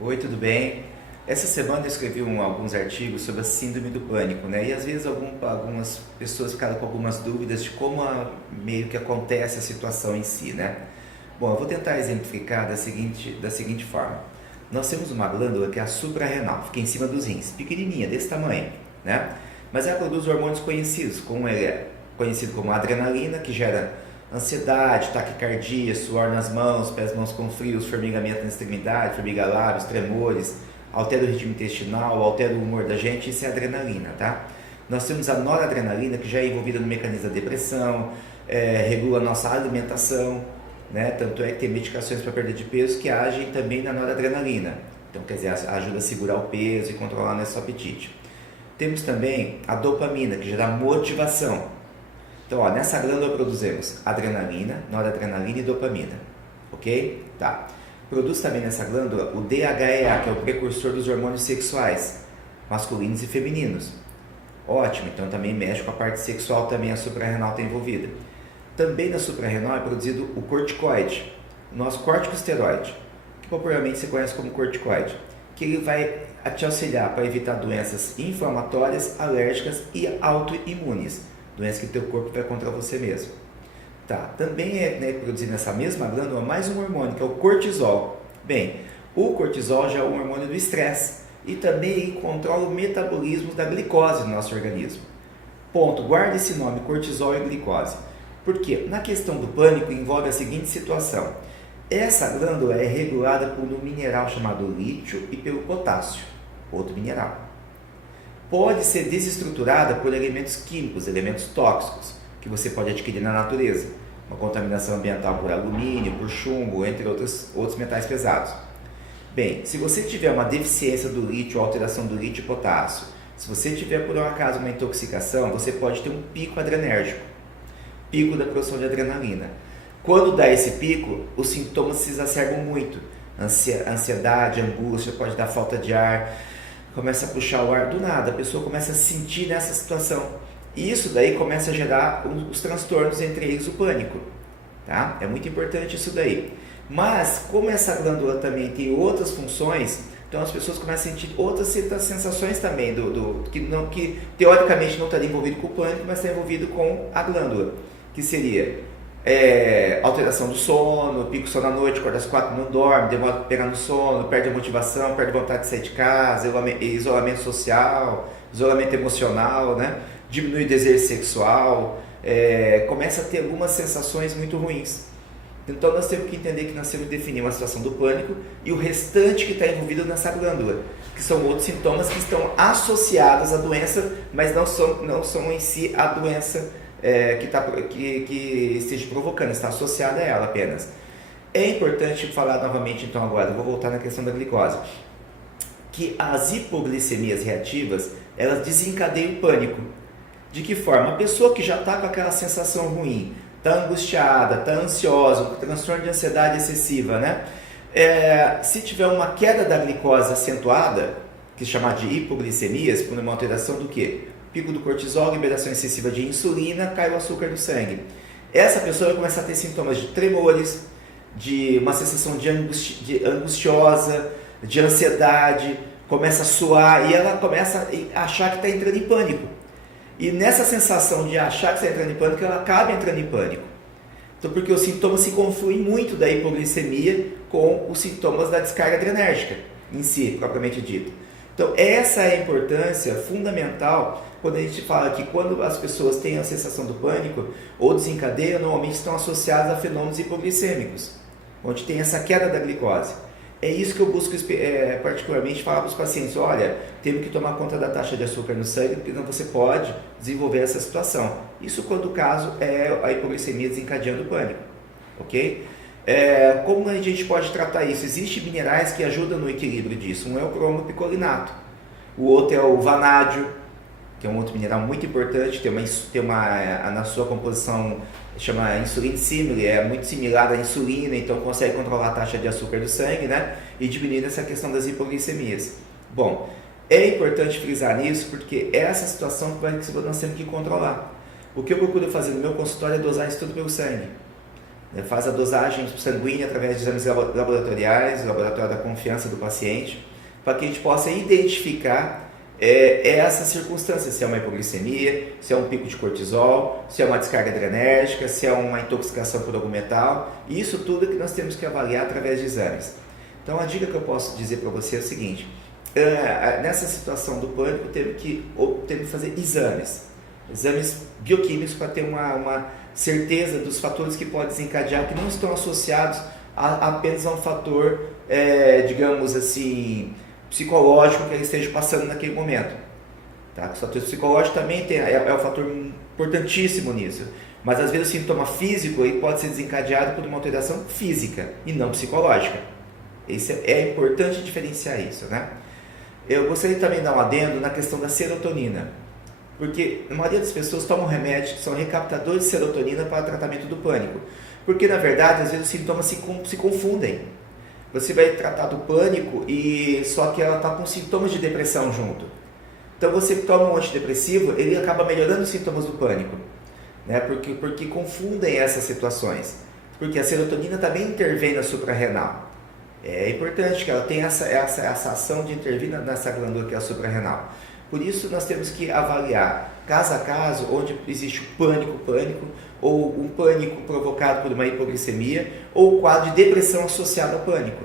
Oi, tudo bem? Essa semana eu escrevi alguns artigos sobre a síndrome do pânico, né? E às vezes algumas pessoas ficaram com algumas dúvidas de como meio que acontece a situação em si, né? Bom, eu vou tentar exemplificar da seguinte forma. Nós temos uma glândula que é a suprarrenal, fica em cima dos rins, pequenininha, desse tamanho, né? Mas ela produz hormônios conhecidos, como ele é conhecido como adrenalina, que gera ansiedade, taquicardia, suor nas mãos, pés e mãos com frios, formigamento na extremidade, formiga lábios, tremores, altera o ritmo intestinal, altera o humor da gente, isso é adrenalina, tá? Nós temos a noradrenalina, que já é envolvida no mecanismo da depressão, regula a nossa alimentação, né? Tanto é que tem medicações para perda de peso que agem também na noradrenalina. Então, quer dizer, ajuda a segurar o peso e controlar nosso apetite. Temos também a dopamina, que gera motivação. Então, nessa glândula produzimos adrenalina, noradrenalina e dopamina, ok? Tá. Produz também nessa glândula o DHEA, que é o precursor dos hormônios sexuais, masculinos e femininos. Ótimo, então também mexe com a parte sexual, também a suprarrenal está envolvida. Também na suprarrenal é produzido o corticoide, o nosso corticosteroide, que popularmente se conhece como corticoide, que ele vai te auxiliar para evitar doenças inflamatórias, alérgicas e autoimunes, doenças que teu corpo vai contra você mesmo. Tá. Também é produzido nessa mesma glândula mais um hormônio, que é o cortisol. Bem, o cortisol já é um hormônio do estresse e também controla o metabolismo da glicose no nosso organismo. Ponto, guarda esse nome, cortisol e glicose. Por quê? Na questão do pânico envolve a seguinte situação. Essa glândula é regulada por um mineral chamado lítio e pelo potássio, outro mineral. Pode ser desestruturada por elementos químicos, elementos tóxicos, que você pode adquirir na natureza. Uma contaminação ambiental por alumínio, por chumbo, entre outros metais pesados. Bem, se você tiver uma deficiência do lítio, alteração do lítio e potássio, se você tiver por um acaso uma intoxicação, você pode ter um pico adrenérgico, pico da produção de adrenalina. Quando dá esse pico, os sintomas se exacerbam muito. Ansiedade, angústia, pode dar falta de ar, começa a puxar o ar do nada, a pessoa começa a sentir nessa situação. E isso daí começa a gerar os transtornos, entre eles o pânico. Tá? É muito importante isso daí. Mas, como essa glândula também tem outras funções, então as pessoas começam a sentir outras sensações também, que teoricamente não estaria envolvido com o pânico, mas está envolvido com a glândula, que seria alteração do sono, pico sono à noite, acorda às 4, não dorme, demora para pegar no sono, perde a motivação, perde a vontade de sair de casa, isolamento social, isolamento emocional, né? Diminui o desejo sexual, começa a ter algumas sensações muito ruins. Então nós temos que entender que nós temos que definir uma situação do pânico e o restante que está envolvido nessa glândula, que são outros sintomas que estão associados à doença, mas não são em si a doença que esteja provocando, está associada a ela apenas. É importante falar novamente, então agora, eu vou voltar na questão da glicose, que as hipoglicemias reativas, elas desencadeiam o pânico. De que forma? A pessoa que já está com aquela sensação ruim, está angustiada, está ansiosa, com transtorno de ansiedade excessiva, né? Se tiver uma queda da glicose acentuada, que se chama de hipoglicemias, por uma alteração do quê? Pico do cortisol, liberação excessiva de insulina, cai o açúcar do sangue. Essa pessoa vai começar a ter sintomas de tremores, de uma sensação de angustiosa, de ansiedade, começa a suar e ela começa a achar que está entrando em pânico. E nessa sensação de achar que está entrando em pânico, ela acaba entrando em pânico. Então, porque os sintomas se confluem muito da hipoglicemia com os sintomas da descarga adrenérgica em si, propriamente dito. Então, essa é a importância fundamental quando a gente fala que quando as pessoas têm a sensação do pânico ou desencadeiam, normalmente estão associadas a fenômenos hipoglicêmicos, onde tem essa queda da glicose. É isso que eu busco particularmente falar para os pacientes. Olha, temos que tomar conta da taxa de açúcar no sangue, porque não você pode desenvolver essa situação. Isso quando o caso é a hipoglicemia desencadeando o pânico. Ok? Como a gente pode tratar isso? Existem minerais que ajudam no equilíbrio disso. Um é o cromopicolinato, o outro é o vanádio, que é um outro mineral muito importante, tem uma na sua composição, chama insulina simile, é muito similar à insulina, então consegue controlar a taxa de açúcar do sangue, né? E diminuir essa questão das hipoglicemias. Bom, é importante frisar nisso porque é essa situação que nós temos que controlar. O que eu procuro fazer no meu consultório é dosar isso tudo pelo sangue. né? Faz a dosagem sanguínea através de exames laboratoriais, o laboratório da confiança do paciente, para que a gente possa identificar essa circunstância, se é uma hipoglicemia, se é um pico de cortisol, se é uma descarga adrenérgica, se é uma intoxicação por algum metal, isso tudo que nós temos que avaliar através de exames. Então a dica que eu posso dizer para você é o seguinte, nessa situação do pânico temos que fazer exames bioquímicos para ter uma certeza dos fatores que podem desencadear, que não estão associados apenas a um fator, digamos assim, psicológico que ele esteja passando naquele momento. Tá? O fator psicológico também é um fator importantíssimo nisso, mas às vezes o sintoma físico ele pode ser desencadeado por uma alteração física e não psicológica. É importante diferenciar isso, né? Eu gostaria também de dar um adendo na questão da serotonina, porque a maioria das pessoas tomam remédios que são recaptadores de serotonina para o tratamento do pânico, porque na verdade às vezes os sintomas se confundem. Você vai tratar do pânico e só que ela está com sintomas de depressão junto. Então você toma um antidepressivo, ele acaba melhorando os sintomas do pânico, né? Porque confundem essas situações. Porque a serotonina também intervém na suprarrenal. É importante que ela tenha essa ação de intervir nessa glândula que é a suprarrenal. Por isso nós temos que avaliar caso a caso, onde existe o pânico, ou um pânico provocado por uma hipoglicemia, ou o quadro de depressão associado ao pânico.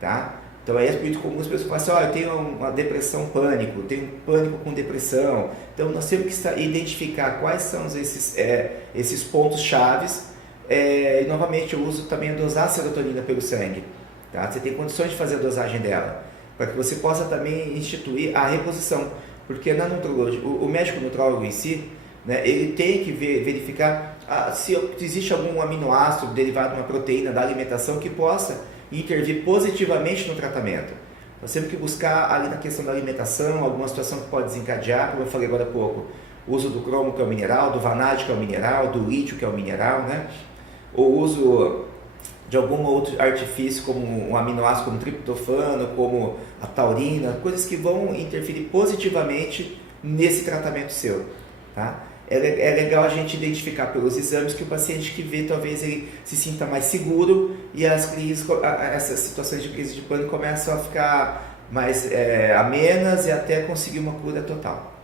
Tá? Então é muito comum as pessoas falam assim, eu tenho uma depressão pânico, tenho um pânico com depressão. Então nós temos que identificar quais são esses pontos chaves. E novamente eu uso também a dosar a serotonina pelo sangue. Tá? Você tem condições de fazer a dosagem dela, para que você possa também instituir a reposição, porque na nutrologia, o médico nutrólogo em si, né, ele tem que verificar se existe algum aminoácido derivado de uma proteína da alimentação que possa intervir positivamente no tratamento. Nós temos que buscar ali na questão da alimentação, alguma situação que pode desencadear, como eu falei agora há pouco, o uso do cromo, que é o mineral, do vanádio, que é o mineral, do lítio, que é o mineral, né? O uso de algum outro artifício, como um aminoácido como triptofano, como a taurina, coisas que vão interferir positivamente nesse tratamento seu. Tá? É legal a gente identificar pelos exames que o paciente que vê, talvez ele se sinta mais seguro e essas situações de crise de pânico começam a ficar mais amenas e até conseguir uma cura total.